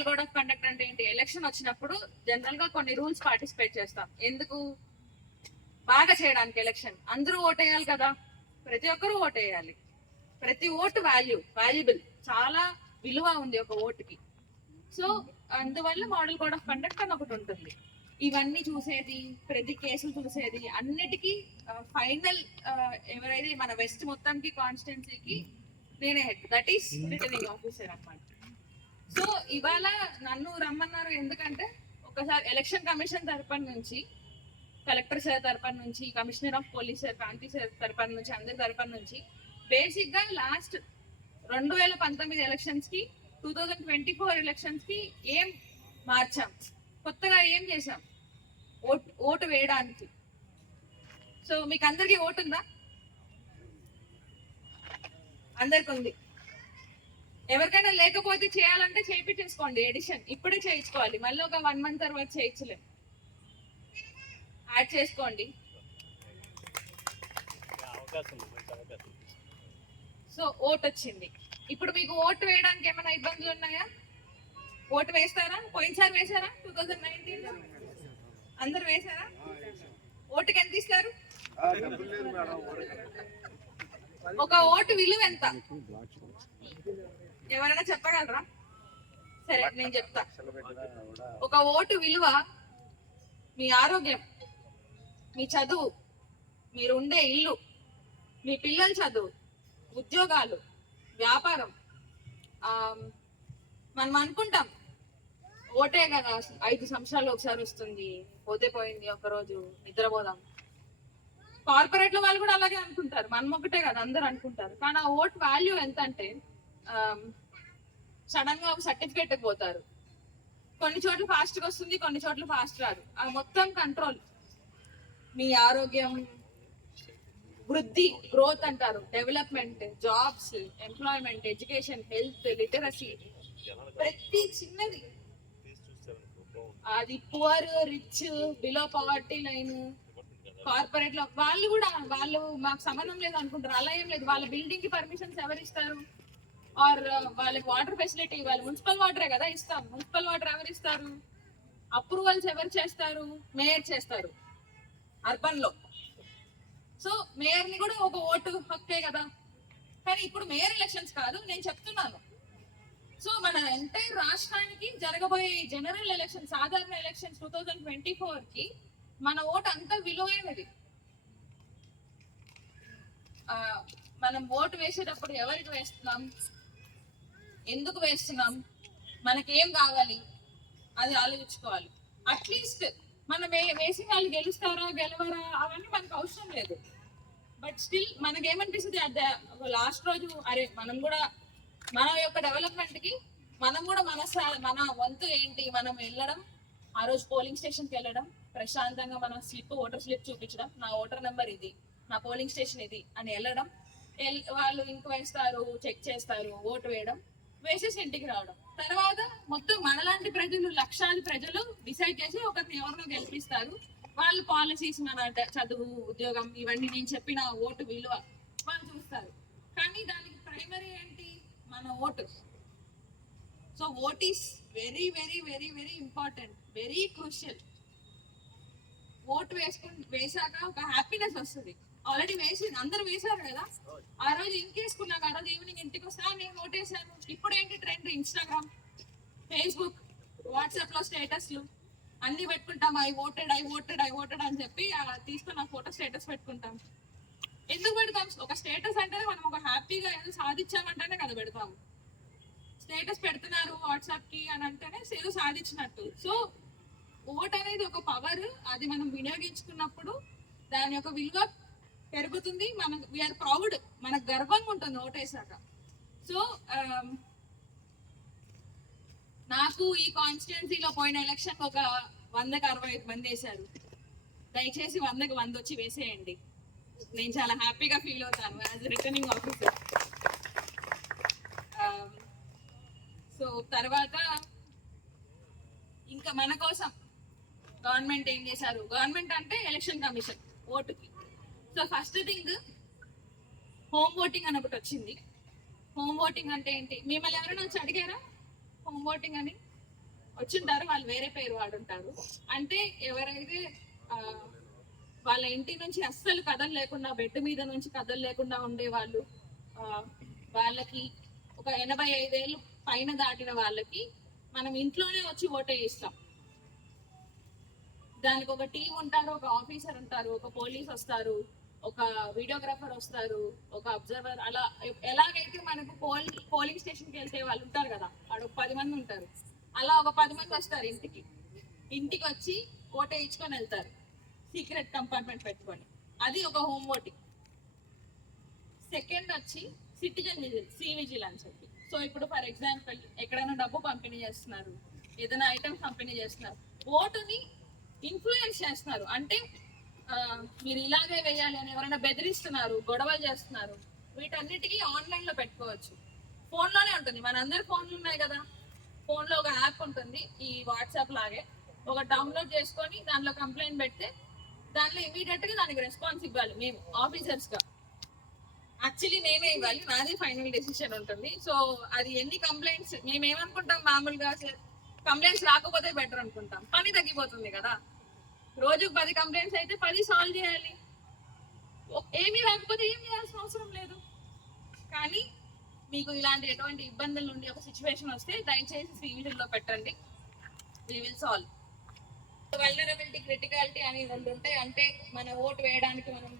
Model code of conduct అంటే ఏంటి? Election వచ్చినప్పుడు జనరల్గా కొన్ని రూల్స్ పార్టిసిపేట్ చేస్తాం. ఎందుకు? బాగా చేయడానికి ఎలక్షన్. అందరూ ఓటేయాలి కదా. ప్రతి ఒక్కరూ ఓటేయాలి. ప్రతి ఓటు వాల్యూ వాల్యుబుల్. చాలా విలువ ఉంది ఒక ఓటుకి. సో అందువల్ల మోడల్ కోడ్ ఆఫ్ కండక్ట్ అని ఒకటి ఉంటుంది. ఇవన్నీ చూసేది ప్రతి కేసు చూసేది అన్నిటికీ ఫైనల్ ఎవరైతే మన వెస్ట్ మొత్తానికి కాన్స్టిట్యున్సీకి నేనే head. That is returning officer అన్నమాట. సో ఇవాళ నన్ను రమ్మన్నారు ఎందుకంటే ఒకసారి ఎలక్షన్ కమిషన్ తరపున నుంచి కలెక్టర్ సార్ తరపున నుంచి commissioner of police sir Kranti sir తరపున నుంచి అందరి తరపున నుంచి బేసిక్గా లాస్ట్ రెండు వేల పంతొమ్మిది ఎలక్షన్స్కి టూ థౌజండ్ ట్వంటీ ఫోర్ ఎలక్షన్స్కి ఏం మార్చాం? కొత్తగా ఏం చేసాం ఓటు ఓటు వేయడానికి. సో మీకు అందరికీ ఓటు ఉందా అందరికి ఉంది ఎవరికైనా లేకపోతే చేయాలంటే చేయించేసుకోండి ఎడిషన్. ఇప్పుడే చేయించుకోవాలి. మళ్ళీ ఒక వన్ మంత్ తర్వాత చేయించలేం. యాడ్ చేసుకోండి. సో ఓట్ వచ్చింది. ఇప్పుడు మీకు ఓటు వేయడానికి ఏమైనా ఇబ్బందులు ఉన్నాయా? ఓటు వేస్తారా? పోయినసారి వేశారా? టూ థౌజండ్ నైన్టీన్లో? అందరు వేశారా? ఓటుకి ఎంత ఇస్తారు? ఒక ఓటు విలువ ఎంత? ఎవరైనా చెప్పగలరా? సరే నేను చెప్తా. ఒక ఓటు విలువ మీ ఆరోగ్యం మీ చదువు మీరు ఉండే ఇల్లు మీ పిల్లల చదువు ఉద్యోగాలు వ్యాపారం మనం అనుకుంటాం ఓటే కదా ఐదు సంవత్సరాలు ఒకసారి వస్తుంది పోతే పోయింది ఒకరోజు నిద్రపోదాం. కార్పొరేట్లో వాళ్ళు కూడా అలాగే అనుకుంటారు మనం ఒకటే కదా అందరు అనుకుంటారు. కానీ ఆ ఓట్ వాల్యూ ఎంత అంటే సడన్గా ఒక సర్టిఫికేట్ పోతారు. కొన్ని చోట్ల ఫాస్ట్గా వస్తుంది కొన్ని చోట్ల ఫాస్ట్ రాదు. ఆ మొత్తం కంట్రోల్ మీ ఆరోగ్యం వృద్ధి గ్రోత్ అంటారు. Development jobs employment education health literacy ప్రతి చిన్నది. అది poor rich below poverty line కార్పొరేట్లో. వాళ్ళు కూడా వాళ్ళు మాకు సంబంధం లేదు అనుకుంటారు. అలా ఏం లేదు. వాళ్ళ బిల్డింగ్కి పర్మిషన్స్ ఎవరు ఇస్తారు ఆర్ వాళ్ళకి వాటర్ ఫెసిలిటీ ఇవ్వాలి మున్సిపల్ వాటరే కదా ఇస్తాం. మున్సిపల్ వాటర్ ఎవరు ఇస్తారు? అప్రూవల్స్ ఎవరు చేస్తారు? మేయర్ చేస్తారు. అర్బన్లో. సో మేయర్ని కూడా ఒక ఓటు హక్కే కదా. కానీ ఇప్పుడు మేయర్ ఎలక్షన్స్ కాదు నేను చెప్తున్నాను. సో మన ఎంటైర్ రాష్ట్రానికి జరగబోయే జనరల్ ఎలక్షన్ సాధారణ ఎలక్షన్స్ టూ థౌజండ్ ట్వంటీ ఫోర్కి మన ఓటు అంత విలువైనది. Uh, మనం ఓటు వేసేటప్పుడు ఎవరికి వేస్తున్నాం? ఎందుకు వేస్తున్నాం? మనకేం కావాలి? అది ఆలోచించుకోవాలి. అట్లీస్ట్ మనం వేసి వాళ్ళు గెలుస్తారా గెలవరా అవన్నీ మనకు అవసరం లేదు. బట్ స్టిల్ మనకేమనిపిస్తుంది లాస్ట్ రోజు అరే మనం కూడా మన యొక్క డెవలప్మెంట్కి మనం కూడా మన మన వంతు ఏంటి? మనం వెళ్ళడం ఆ రోజు పోలింగ్ స్టేషన్కి వెళ్ళడం ప్రశాంతంగా మన స్లిప్ ఓటర్ స్లిప్ చూపించడం నా ఓటర్ నెంబర్ ఇది నా పోలింగ్ స్టేషన్ ఇది అని వెళ్ళడం. ఎల్- వాళ్ళు ఇంక్వైస్తారు చెక్ చేస్తారు ఓటు వేయడం. వేసేసి ఇంటికి రావడం. తర్వాత మొత్తం మనలాంటి ప్రజలు లక్షాది ప్రజలు డిసైడ్ చేసి ఒకరిని ఎవరినో గెలిపిస్తారు. వాళ్ళు పాలసీస్ మన చదువు ఉద్యోగం ఇవన్నీ నేను చెప్పిన ఓటు విలువ వాళ్ళు చూస్తారు. కానీ దానికి ప్రైమరీ ఏంటి? మన vote. So vote is very very very very important very crucial vote వేసుకుని వేసాక ఒక హ్యాపీనెస్ వస్తుంది. ఆల్రెడీ వేసి అందరూ వేశారు కదా? ఆ రోజు ఇంకేసుకున్నాక ఆ రోజు ఈవినింగ్ ఇంటికి వస్తా నేను ఓటేసాను ఇప్పుడు ఏంటి ట్రెండ్ ఇన్స్టాగ్రామ్ ఫేస్బుక్ వాట్సాప్లో స్టేటస్లు అన్ని పెట్టుకుంటాం. I voted I voted I voted అని చెప్పి తీసుకుని తీసుకున్న ఫోటో స్టేటస్ పెట్టుకుంటాం. ఎందుకు పెడతాం? ఒక స్టేటస్ అంటే మనం ఒక హ్యాపీగా ఏదో సాధించామంటేనే కదా పెడతాము. స్టేటస్ పెడుతున్నారు వాట్సాప్కి అని అంటేనే ఏదో సాధించినట్టు. సో ఓట్ అనేది ఒక పవర్ అది మనం వినియోగించుకున్నప్పుడు దాని యొక్క విలువ పెరుగుతుంది. మనం వీఆర్ ప్రౌడ్ మనకు గర్వంగా ఉంటుంది ఓటేశాక సో um, నాకు ఈ కాన్స్టిట్యున్సీలో పోయిన ఎలక్షన్ ఒక వందకి అరవై ఐదు మంది వేశారు. దయచేసి వందకి వంద వచ్చి వేసేయండి. నేను చాలా హ్యాపీగా ఫీల్ అవుతాను యాజ్ రిటర్నింగ్ ఆఫీసర్ సో తర్వాత ఇంకా మన కోసం గవర్నమెంట్ ఏం చేశారు? గవర్నమెంట్ అంటే ఎలక్షన్ కమిషన్ ఓటుకి. So first thing home voting అని ఒకటి వచ్చింది. హోమ్ ఓటింగ్ అంటే ఏంటి? మిమ్మల్ని ఎవరైనా వచ్చి అడిగారా? హోమ్ ఓటింగ్ అని? వచ్చింటారు వాళ్ళు వేరే పేరు వాడుంటారు. అంటే ఎవరైతే వాళ్ళ ఇంటి నుంచి అస్సలు కథలు లేకుండా బెడ్ మీద నుంచి కథలు లేకుండా ఉండే వాళ్ళు వాళ్ళకి ఒక ఎనభై ఐదేళ్ళు పైన దాటిన వాళ్ళకి మనం ఇంట్లోనే వచ్చి ఓటే ఇస్తాం దానికి ఒక టీం ఉంటారు ఒక ఆఫీసర్ ఉంటారు ఒక పోలీస్ వస్తారు ఒక వీడియోగ్రాఫర్ వస్తారు ఒక అబ్జర్వర్ అలా ఎలాగైతే మనకు పోల్ పోలింగ్ స్టేషన్కి వెళ్తే వాళ్ళు ఉంటారు కదా వాడు ఒక పది మంది ఉంటారు. అలా ఒక పది మంది వస్తారు ఇంటికి. ఇంటికి వచ్చి ఓటు ఇచ్చుకొని వెళ్తారు. సీక్రెట్ కంపార్ట్మెంట్ పెట్టుకొని. అది ఒక హోమ్ ఓటింగ్ సెకండ్ వచ్చి సిటిజన్ విజిల్ సి విజిల్ అని చెప్పి. సో ఇప్పుడు ఫర్ ఎగ్జాంపుల్ ఎక్కడైనా డబ్బు పంపిణీ చేస్తున్నారు ఏదైనా ఐటమ్స్ పంపిణీ చేస్తున్నారు ఓటుని ఇన్ఫ్లుయెన్స్ చేస్తున్నారు. అంటే మీరు ఇలాగే వేయాలి అని ఎవరైనా బెదిరిస్తున్నారు గొడవలు చేస్తున్నారు వీటన్నిటికీ ఆన్లైన్లో పెట్టుకోవచ్చు. ఫోన్లోనే ఉంటుంది. మన అందరి ఫోన్లు ఉన్నాయి కదా. ఫోన్లో ఒక యాప్ ఉంటుంది. ఈ వాట్సాప్ లాగే. ఒక డౌన్లోడ్ చేసుకొని దానిలో కంప్లైంట్ పెడితే దానిలో ఇమీడియట్గా దానికి రెస్పాన్స్ ఇవ్వాలి మేము ఆఫీసర్స్గా. యాక్చువల్లీ నేనే ఇవ్వాలి. నాది ఫైనల్ డెసిషన్ ఉంటుంది. సో అది ఎన్ని కంప్లైంట్స్ మేము ఏమనుకుంటాం మామూలుగా? కంప్లైంట్స్ రాకపోతే బెటర్ అనుకుంటాం. పని తగ్గిపోతుంది కదా. రోజుకు పది కంప్లైంట్స్ అయితే పది సాల్వ్ చేయాలి. ఏమీ రాకపోతే ఏం చేయాల్సిన అవసరం లేదు. కానీ మీకు ఇలాంటి ఎటువంటి ఇబ్బందుల నుండి ఒక సిచ్యువేషన్ వస్తే దయచేసి సివిజన్ పెట్టండి. We will solve vulnerability criticality అనేది రెండు ఉంటాయి. అంటే మన ఓటు వేయడానికి మనం